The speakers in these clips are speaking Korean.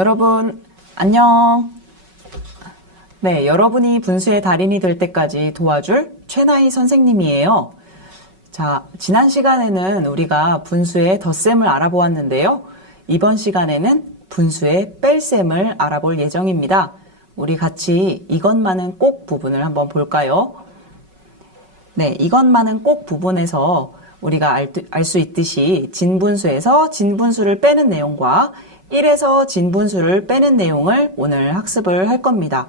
여러분, 안녕. 네, 여러분이 분수의 달인이 될 때까지 도와줄 최나희 선생님이에요. 자, 지난 시간에는 우리가 분수의 덧셈을 알아보았는데요. 이번 시간에는 분수의 뺄셈을 알아볼 예정입니다. 우리 같이 이것만은 꼭 부분을 한번 볼까요? 네, 이것만은 꼭 부분에서 우리가 알 수 있듯이 진분수에서 진분수를 빼는 내용과 1에서 진분수를 빼는 내용을 오늘 학습을 할 겁니다.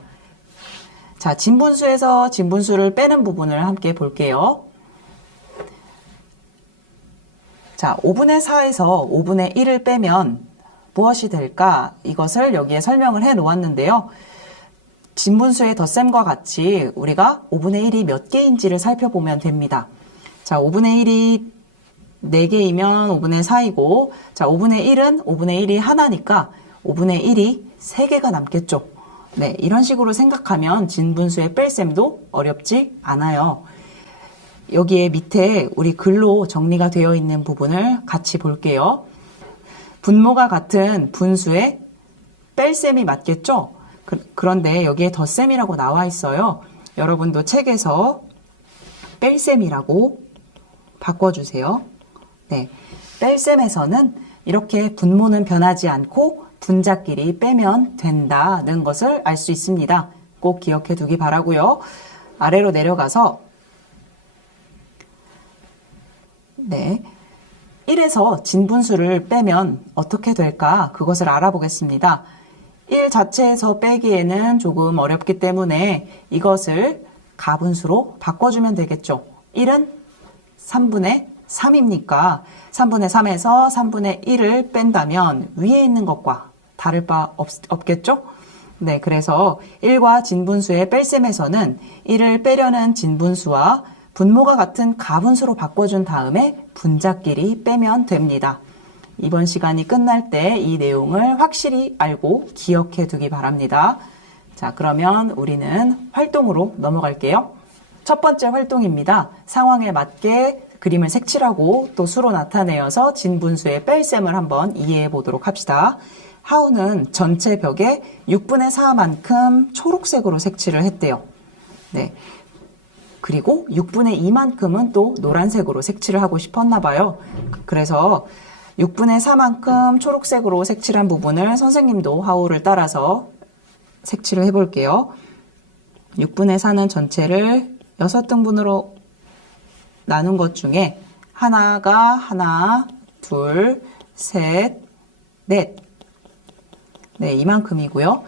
자, 진분수에서 진분수를 빼는 부분을 함께 볼게요. 자, 5분의 4에서 5분의 1을 빼면 무엇이 될까? 이것을 여기에 설명을 해 놓았는데요. 진분수의 덧셈과 같이 우리가 5분의 1이 몇 개인지를 살펴보면 됩니다. 자, 5분의 1이 4개이면 5분의 4이고, 자, 5분의 1은 5분의 1이 하나니까 5분의 1이 3개가 남겠죠. 네, 이런 식으로 생각하면 진분수의 뺄셈도 어렵지 않아요. 여기에 밑에 우리 글로 정리가 되어 있는 부분을 같이 볼게요. 분모가 같은 분수의 뺄셈이 맞겠죠? 그, 그런데 여기에 덧셈이라고 나와 있어요. 여러분도 책에서 뺄셈이라고 바꿔주세요. 네. 뺄셈에서는 이렇게 분모는 변하지 않고 분자끼리 빼면 된다는 것을 알 수 있습니다. 꼭 기억해 두기 바라고요. 아래로 내려가서 네. 1에서 진분수를 빼면 어떻게 될까? 그것을 알아보겠습니다. 1 자체에서 빼기에는 조금 어렵기 때문에 이것을 가분수로 바꿔주면 되겠죠. 1은 3분의 3입니까? 3분의 3에서 3분의 1을 뺀다면 위에 있는 것과 다를 바 없, 없겠죠? 네, 그래서 1과 진분수의 뺄셈에서는 1을 빼려는 진분수와 분모가 같은 가분수로 바꿔준 다음에 분자끼리 빼면 됩니다. 이번 시간이 끝날 때 이 내용을 확실히 알고 기억해 두기 바랍니다. 자, 그러면 우리는 활동으로 넘어갈게요. 첫 번째 활동입니다. 상황에 맞게 그림을 색칠하고 또 수로 나타내어서 진분수의 뺄셈을 한번 이해해 보도록 합시다. 하우는 전체 벽에 6분의 4만큼 초록색으로 색칠을 했대요. 네. 그리고 6분의 2만큼은 또 노란색으로 색칠을 하고 싶었나 봐요. 그래서 6분의 4만큼 초록색으로 색칠한 부분을 선생님도 하우를 따라서 색칠을 해볼게요. 6분의 4는 전체를 6등분으로 나눈 것 중에 하나가 하나, 둘, 셋, 넷. 네, 이만큼이고요.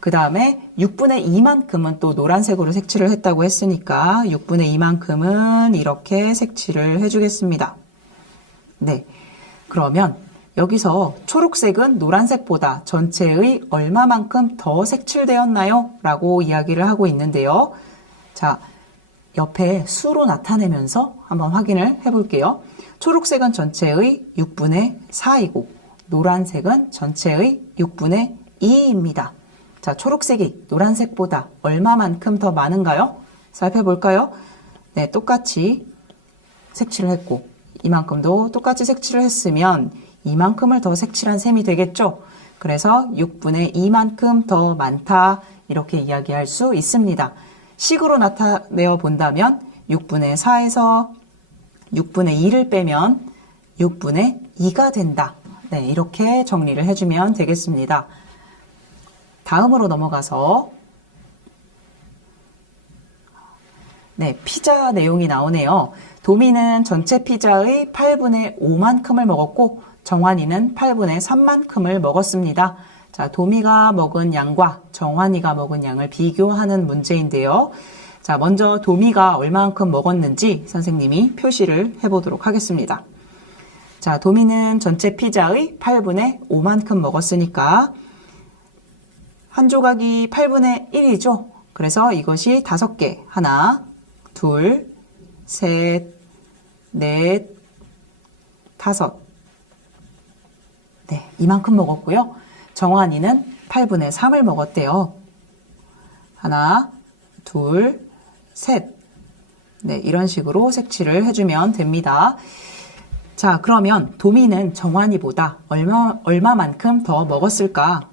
그 다음에 6분의 2만큼은 또 노란색으로 색칠을 했다고 했으니까 6분의 2만큼은 이렇게 색칠을 해주겠습니다. 네. 그러면 여기서 초록색은 노란색보다 전체의 얼마만큼 더 색칠되었나요? 라고 이야기를 하고 있는데요. 자, 옆에 수로 나타내면서 한번 확인을 해볼게요. 초록색은 전체의 6분의 4이고 노란색은 전체의 6분의 2입니다. 자, 초록색이 노란색보다 얼마만큼 더 많은가요? 살펴볼까요? 네, 똑같이 색칠을 했고 이만큼도 똑같이 색칠을 했으면 이만큼을 더 색칠한 셈이 되겠죠? 그래서 6분의 2만큼 더 많다 이렇게 이야기할 수 있습니다. 식으로 나타내어 본다면 6분의 4에서 6분의 2를 빼면 6분의 2가 된다. 네, 이렇게 정리를 해주면 되겠습니다. 다음으로 넘어가서 네, 피자 내용이 나오네요. 도미는 전체 피자의 8분의 5만큼을 먹었고 정환이는 8분의 3만큼을 먹었습니다. 자, 도미가 먹은 양과 정환이가 먹은 양을 비교하는 문제인데요. 자, 먼저 도미가 얼마만큼 먹었는지 선생님이 표시를 해보도록 하겠습니다. 자, 도미는 전체 피자의 8분의 5만큼 먹었으니까 한 조각이 8분의 1이죠. 그래서 이것이 5개. 하나, 둘, 셋, 넷, 다섯. 네, 이만큼 먹었고요. 정환이는 8분의 3을 먹었대요. 하나, 둘, 셋. 네, 이런 식으로 색칠을 해주면 됩니다. 자, 그러면 도미는 정환이보다 얼마, 얼마만큼 더 먹었을까?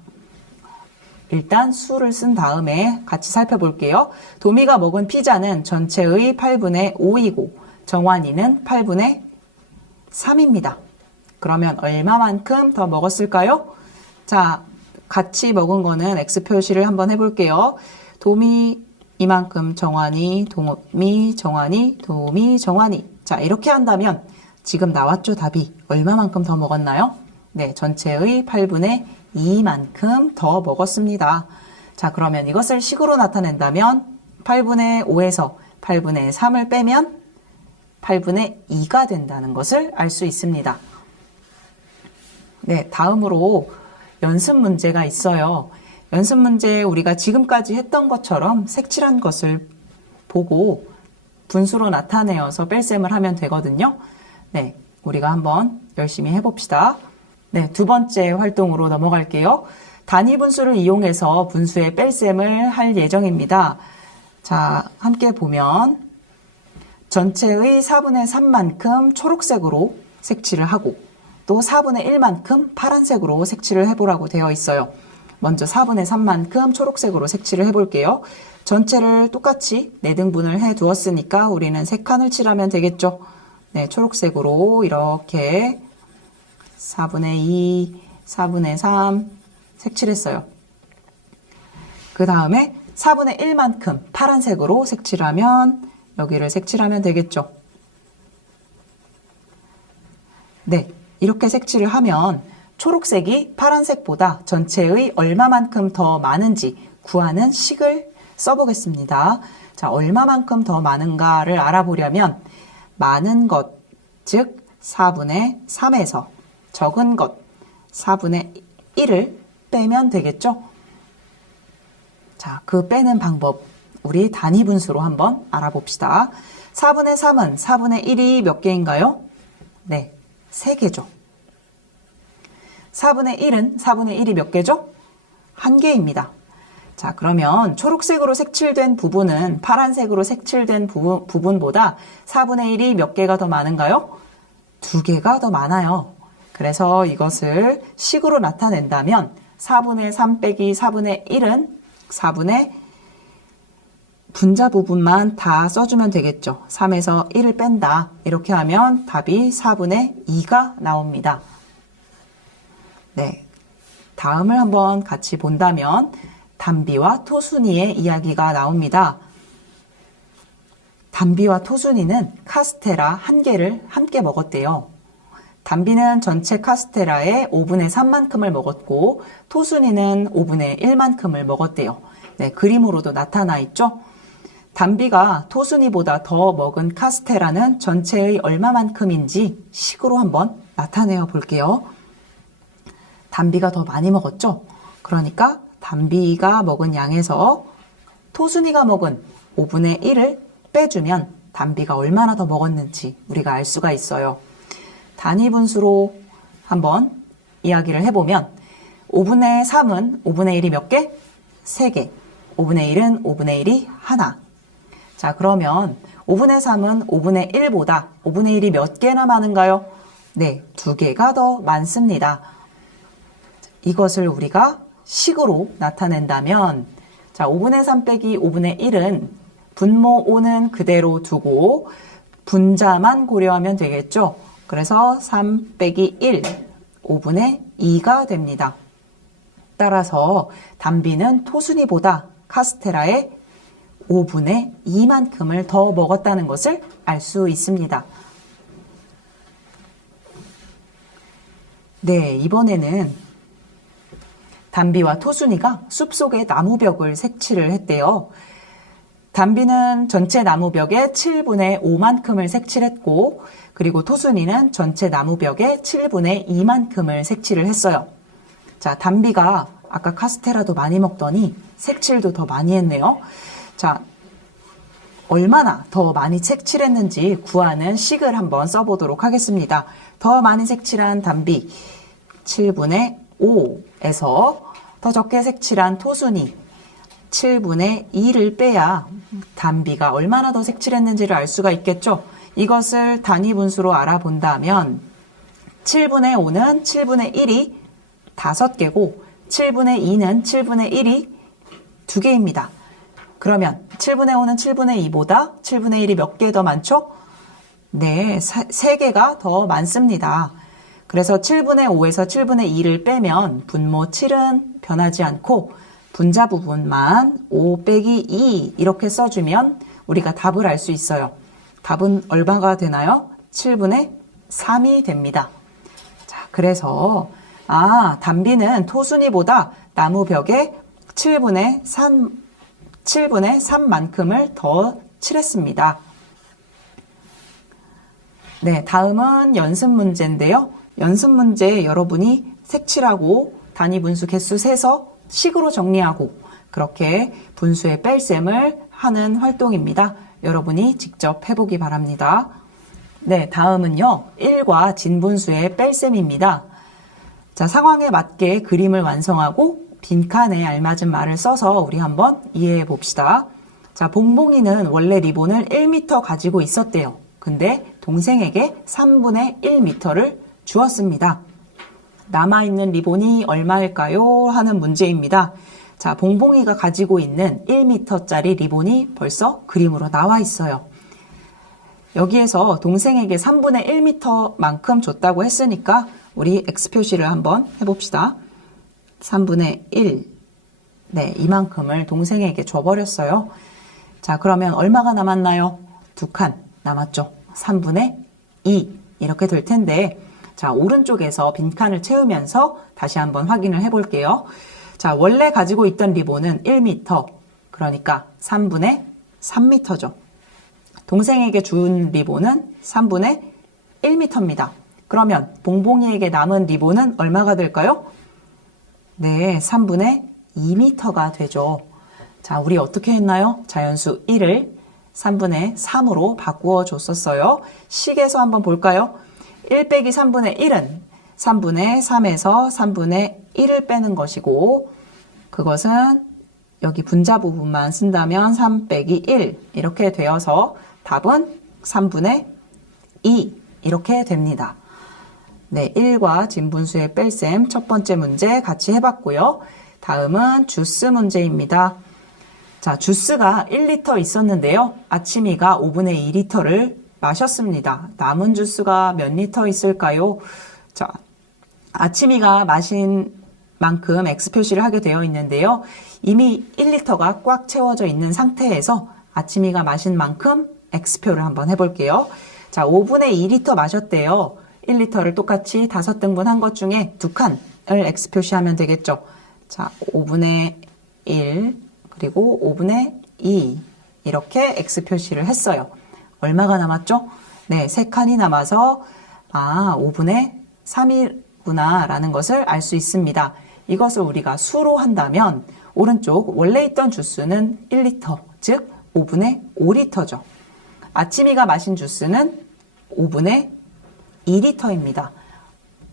일단 수를 쓴 다음에 같이 살펴볼게요. 도미가 먹은 피자는 전체의 8분의 5이고 정환이는 8분의 3입니다. 그러면 얼마만큼 더 먹었을까요? 자, 같이 먹은 거는 X 표시를 한번 해볼게요. 도미 이만큼 정환이, 도미, 정환이, 도미, 정환이. 자, 이렇게 한다면 지금 나왔죠, 답이. 얼마만큼 더 먹었나요? 네, 전체의 8분의 2만큼 더 먹었습니다. 자, 그러면 이것을 식으로 나타낸다면 8분의 5에서 8분의 3을 빼면 8분의 2가 된다는 것을 알 수 있습니다. 네, 다음으로 연습 문제가 있어요. 연습 문제 우리가 지금까지 했던 것처럼 색칠한 것을 보고 분수로 나타내어서 뺄셈을 하면 되거든요. 네, 우리가 한번 열심히 해봅시다. 네, 두 번째 활동으로 넘어갈게요. 단위 분수를 이용해서 분수의 뺄셈을 할 예정입니다. 자, 함께 보면 전체의 4분의 3만큼 초록색으로 색칠을 하고 또 4분의 1만큼 파란색으로 색칠을 해보라고 되어 있어요. 먼저 4분의 3만큼 초록색으로 색칠을 해볼게요. 전체를 똑같이 4등분을 해 두었으니까 우리는 3칸을 칠하면 되겠죠. 네, 초록색으로 이렇게 4분의 2, 4분의 3 색칠했어요. 그 다음에 4분의 1만큼 파란색으로 색칠하면 여기를 색칠하면 되겠죠. 네, 이렇게 색칠을 하면 초록색이 파란색보다 전체의 얼마만큼 더 많은지 구하는 식을 써보겠습니다. 자, 얼마만큼 더 많은가를 알아보려면 많은 것, 즉 4분의 3에서 적은 것, 4분의 1을 빼면 되겠죠? 자, 그 빼는 방법, 우리 단위 분수로 한번 알아봅시다. 4분의 3은 4분의 1이 몇 개인가요? 네, 3개죠. 4분의 1은 4분의 1이 몇 개죠? 1개입니다. 자, 그러면 초록색으로 색칠된 부분은 파란색으로 색칠된 부분, 부분보다 4분의 1이 몇 개가 더 많은가요? 2개가 더 많아요. 그래서 이것을 식으로 나타낸다면 4분의 3 빼기 4분의 1은 4분의 분자 부분만 다 써주면 되겠죠. 3에서 1을 뺀다. 이렇게 하면 답이 4분의 2가 나옵니다. 네. 다음을 한번 같이 본다면 담비와 토순이의 이야기가 나옵니다. 담비와 토순이는 카스테라 한 개를 함께 먹었대요. 담비는 전체 카스테라의 5분의 3만큼을 먹었고 토순이는 5분의 1만큼을 먹었대요. 네, 그림으로도 나타나 있죠. 담비가 토순이보다 더 먹은 카스테라는 전체의 얼마만큼인지 식으로 한번 나타내어 볼게요. 담비가 더 많이 먹었죠? 그러니까 담비가 먹은 양에서 토순이가 먹은 5분의 1을 빼주면 담비가 얼마나 더 먹었는지 우리가 알 수가 있어요. 단위 분수로 한번 이야기를 해보면 5분의 3은 5분의 1이 몇 개? 3개. 5분의 1은 5분의 1이 하나. 자, 그러면 5분의 3은 5분의 1보다 5분의 1이 몇 개나 많은가요? 네, 두 개가 더 많습니다. 이것을 우리가 식으로 나타낸다면, 자, 5분의 3 빼기 5분의 1은 분모 5는 그대로 두고 분자만 고려하면 되겠죠? 그래서 3 빼기 1, 5분의 2가 됩니다. 따라서 담비는 토순이보다 카스테라의 5분의 2만큼을 더 먹었다는 것을 알 수 있습니다. 네, 이번에는 담비와 토순이가 숲속의 나무벽을 색칠을 했대요. 담비는 전체 나무벽에 7분의 5만큼을 색칠했고, 그리고 토순이는 전체 나무벽에 7분의 2만큼을 색칠을 했어요. 자, 담비가 아까 카스테라도 많이 먹더니 색칠도 더 많이 했네요. 자, 얼마나 더 많이 색칠했는지 구하는 식을 한번 써보도록 하겠습니다. 더 많이 색칠한 담비 7분의 5에서 더 적게 색칠한 토순이 7분의 2를 빼야 담비가 얼마나 더 색칠했는지를 알 수가 있겠죠. 이것을 단위 분수로 알아본다면 7분의 5는 7분의 1이 5개고 7분의 2는 7분의 1이 두 개입니다. 그러면 7분의 5는 7분의 2보다 7분의 1이 몇 개 더 많죠? 네, 사- 세 개가 더 많습니다. 그래서 7분의 5에서 7분의 2를 빼면 분모 7은 변하지 않고 분자 부분만 5 빼기 2 이렇게 써주면 우리가 답을 알 수 있어요. 답은 얼마가 되나요? 7분의 3이 됩니다. 자, 그래서 아, 단비는 토순이보다 나무 벽에 7분의 3 7분의 3만큼을 더 칠했습니다. 네, 다음은 연습 문제인데요. 연습 문제 여러분이 색칠하고 단위 분수 개수 세서 식으로 정리하고 그렇게 분수의 뺄셈을 하는 활동입니다. 여러분이 직접 해보기 바랍니다. 네, 다음은요. 1과 진분수의 뺄셈입니다. 자, 상황에 맞게 그림을 완성하고 빈칸에 알맞은 말을 써서 우리 한번 이해해 봅시다. 자, 봉봉이는 원래 리본을 1m 가지고 있었대요. 근데 동생에게 3분의 1m를 주었습니다. 남아있는 리본이 얼마일까요? 하는 문제입니다. 자, 봉봉이가 가지고 있는 1m짜리 리본이 벌써 그림으로 나와 있어요. 여기에서 동생에게 3분의 1m만큼 줬다고 했으니까 우리 x 표시를 한번 해봅시다. 3분의 1. 네, 이만큼을 동생에게 줘버렸어요. 자, 그러면 얼마가 남았나요? 두 칸 남았죠. 3분의 2. 이렇게 될 텐데, 자, 오른쪽에서 빈칸을 채우면서 다시 한번 확인을 해볼게요. 자, 원래 가지고 있던 리본은 1m. 그러니까 3분의 3m죠. 동생에게 준 리본은 3분의 1m입니다. 그러면 봉봉이에게 남은 리본은 얼마가 될까요? 네, 3분의 2m가 되죠. 자, 우리 어떻게 했나요? 자연수 1을 3분의 3으로 바꾸어 줬었어요. 식에서 한번 볼까요? 1 빼기 3분의 1은 3분의 3에서 3분의 1을 빼는 것이고, 그것은 여기 분자 부분만 쓴다면 3 빼기 1 이렇게 되어서 답은 3분의 2 이렇게 됩니다. 네, 1과 진분수의 뺄셈 첫 번째 문제 같이 해봤고요. 다음은 주스 문제입니다. 자, 주스가 1리터 있었는데요. 아침이가 5분의 2리터를 마셨습니다. 남은 주스가 몇 리터 있을까요? 자, 아침이가 마신 만큼 X 표시를 하게 되어 있는데요. 이미 1리터가 꽉 채워져 있는 상태에서 아침이가 마신 만큼 X표를 한번 해볼게요. 자, 5분의 2리터 마셨대요. 1리터를 똑같이 5등분 한 것 중에 두 칸을 X 표시하면 되겠죠. 자, 5분의 1, 그리고 5분의 2. 이렇게 X 표시를 했어요. 얼마가 남았죠? 네, 세 칸이 남아서, 아, 5분의 3이구나, 라는 것을 알 수 있습니다. 이것을 우리가 수로 한다면, 오른쪽 원래 있던 주스는 1리터, 즉 5분의 5리터죠. 아침이가 마신 주스는 5분의 2리터입니다.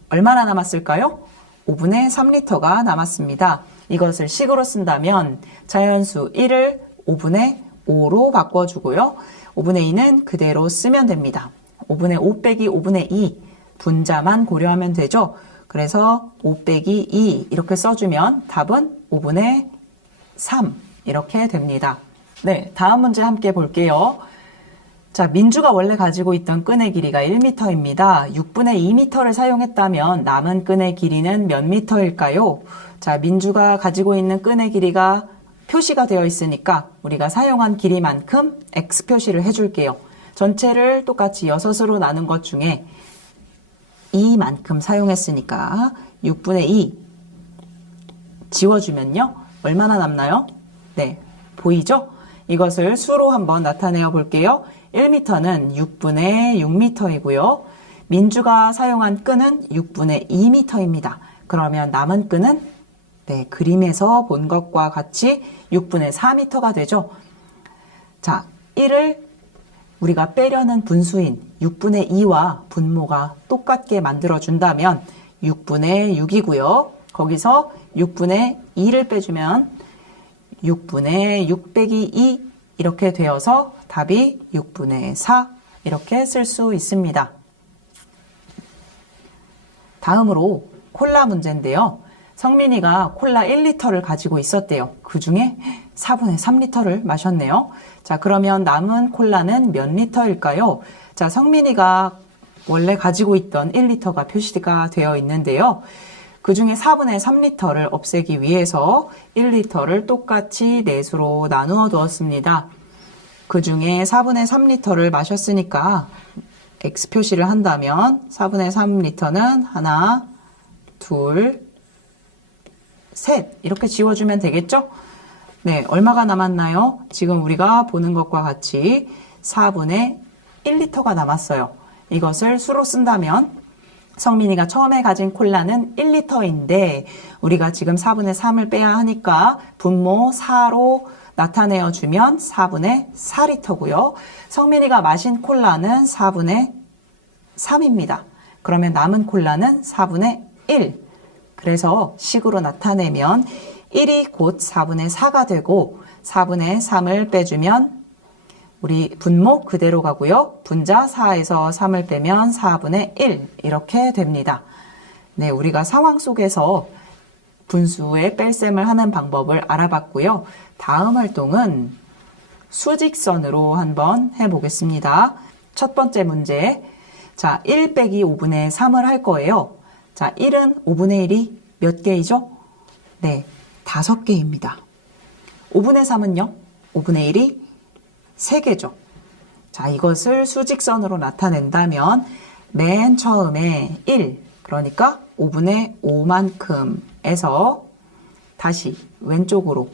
얼마나 남았을까요? 5분의 3리터가 남았습니다. 이것을 식으로 쓴다면 자연수 1을 5분의 5로 바꿔주고요. 5분의 2는 그대로 쓰면 됩니다. 5분의 5 빼기 5분의 2 분자만 고려하면 되죠. 그래서 5 빼기 2 이렇게 써주면 답은 5분의 3 이렇게 됩니다. 네, 다음 문제 함께 볼게요. 자, 민주가 원래 가지고 있던 끈의 길이가 1m입니다. 6분의 2m를 사용했다면 남은 끈의 길이는 몇 미터일까요? 자, 민주가 가지고 있는 끈의 길이가 표시가 되어 있으니까 우리가 사용한 길이만큼 X 표시를 해줄게요. 전체를 똑같이 6으로 나눈 것 중에 2만큼 사용했으니까 6분의 2 지워주면요. 얼마나 남나요? 네, 보이죠? 이것을 수로 한번 나타내어 볼게요. 1m는 6분의 6m이고요. 민주가 사용한 끈은 6분의 2m입니다. 그러면 남은 끈은 네, 그림에서 본 것과 같이 6분의 4m가 되죠. 자, 1을 우리가 빼려는 분수인 6분의 2와 분모가 똑같게 만들어준다면 6분의 6이고요. 거기서 6분의 2를 빼주면 6분의 6 빼기 2 이렇게 되어서 답이 6분의 4 이렇게 쓸 수 있습니다. 다음으로 콜라 문제인데요. 성민이가 콜라 1리터를 가지고 있었대요. 그 중에 4분의 3리터를 마셨네요. 자, 그러면 남은 콜라는 몇 리터일까요? 자, 성민이가 원래 가지고 있던 1리터가 표시가 되어 있는데요. 그 중에 4분의 3리터를 없애기 위해서 1리터를 똑같이 넷으로 나누어 두었습니다. 그 중에 4분의 3리터를 마셨으니까 X 표시를 한다면 4분의 3리터는 하나, 둘, 셋 이렇게 지워주면 되겠죠? 네, 얼마가 남았나요? 지금 우리가 보는 것과 같이 4분의 1리터가 남았어요. 이것을 수로 쓴다면 성민이가 처음에 가진 콜라는 1리터인데 우리가 지금 4분의 3을 빼야 하니까 분모 4로 나타내어 주면 4분의 4리터고요. 성민이가 마신 콜라는 4분의 3입니다. 그러면 남은 콜라는 4분의 1. 그래서 식으로 나타내면 1이 곧 4분의 4가 되고 4분의 3을 빼주면 우리 분모 그대로 가고요. 분자 4에서 3을 빼면 4분의 1 이렇게 됩니다. 네, 우리가 상황 속에서 분수의 뺄셈을 하는 방법을 알아봤고요. 다음 활동은 수직선으로 한번 해보겠습니다. 첫 번째 문제. 자, 1 빼기 5분의 3을 할 거예요. 자, 1은 5분의 1이 몇 개이죠? 네, 5개입니다. 5분의 3은요? 5분의 1이 3개죠. 자, 이것을 수직선으로 나타낸다면 맨 처음에 1, 그러니까 5분의 5만큼 에서 다시 왼쪽으로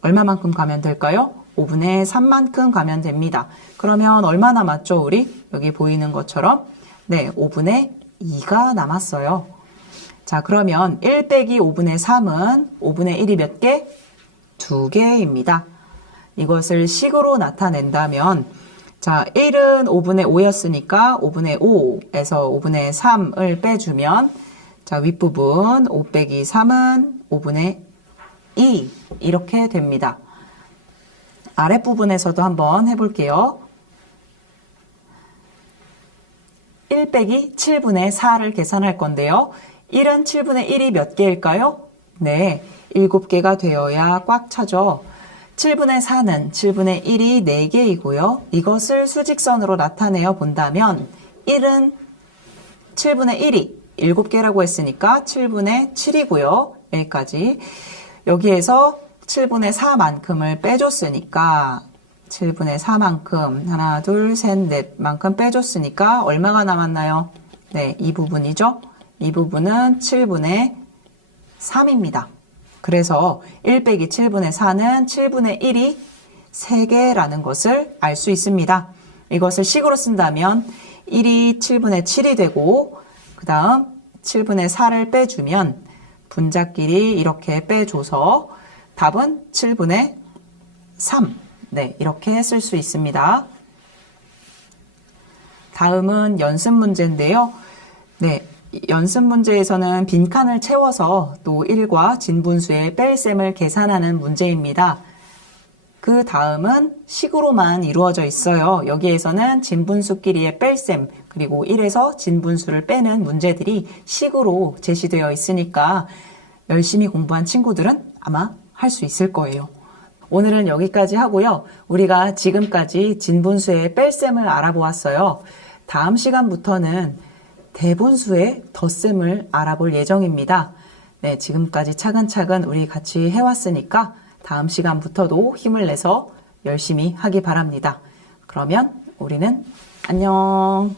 얼마만큼 가면 될까요? 5분의 3만큼 가면 됩니다. 그러면 얼마 남았죠, 우리? 여기 보이는 것처럼. 네, 5분의 2가 남았어요. 자, 그러면 1 빼기 5분의 3은 5분의 1이 몇 개? 2개입니다. 이것을 식으로 나타낸다면, 자, 1은 5분의 5였으니까 5분의 5에서 5분의 3을 빼주면, 자, 윗부분 5 빼기 3은 5분의 2. 이렇게 됩니다. 아랫부분에서도 한번 해볼게요. 1 빼기 7분의 4를 계산할 건데요. 1은 7분의 1이 몇 개일까요? 네, 7개가 되어야 꽉 차죠. 7분의 4는 7분의 1이 4개이고요. 이것을 수직선으로 나타내어 본다면 1은 7분의 1이 7개라고 했으니까 7분의 7이고요. 여기까지. 여기에서 7분의 4만큼을 빼줬으니까 7분의 4만큼 하나 둘 셋 넷만큼 빼줬으니까 얼마가 남았나요? 네, 이 부분이죠. 이 부분은 7분의 3입니다. 그래서 1 빼기 7분의 4는 7분의 1이 3개라는 것을 알 수 있습니다. 이것을 식으로 쓴다면 1이 7분의 7이 되고 그 다음 7분의 4를 빼주면 분자끼리 이렇게 빼줘서 답은 7분의 3. 네, 이렇게 쓸 수 있습니다. 다음은 연습 문제인데요. 네, 연습 문제에서는 빈칸을 채워서 또 1과 진분수의 뺄셈을 계산하는 문제입니다. 그 다음은 식으로만 이루어져 있어요. 여기에서는 진분수끼리의 뺄셈, 그리고 1에서 진분수를 빼는 문제들이 식으로 제시되어 있으니까 열심히 공부한 친구들은 아마 할 수 있을 거예요. 오늘은 여기까지 하고요. 우리가 지금까지 진분수의 뺄셈을 알아보았어요. 다음 시간부터는 대분수의 덧셈을 알아볼 예정입니다. 네, 지금까지 차근차근 우리 같이 해왔으니까 다음 시간부터도 힘을 내서 열심히 하기 바랍니다. 그러면 우리는 안녕.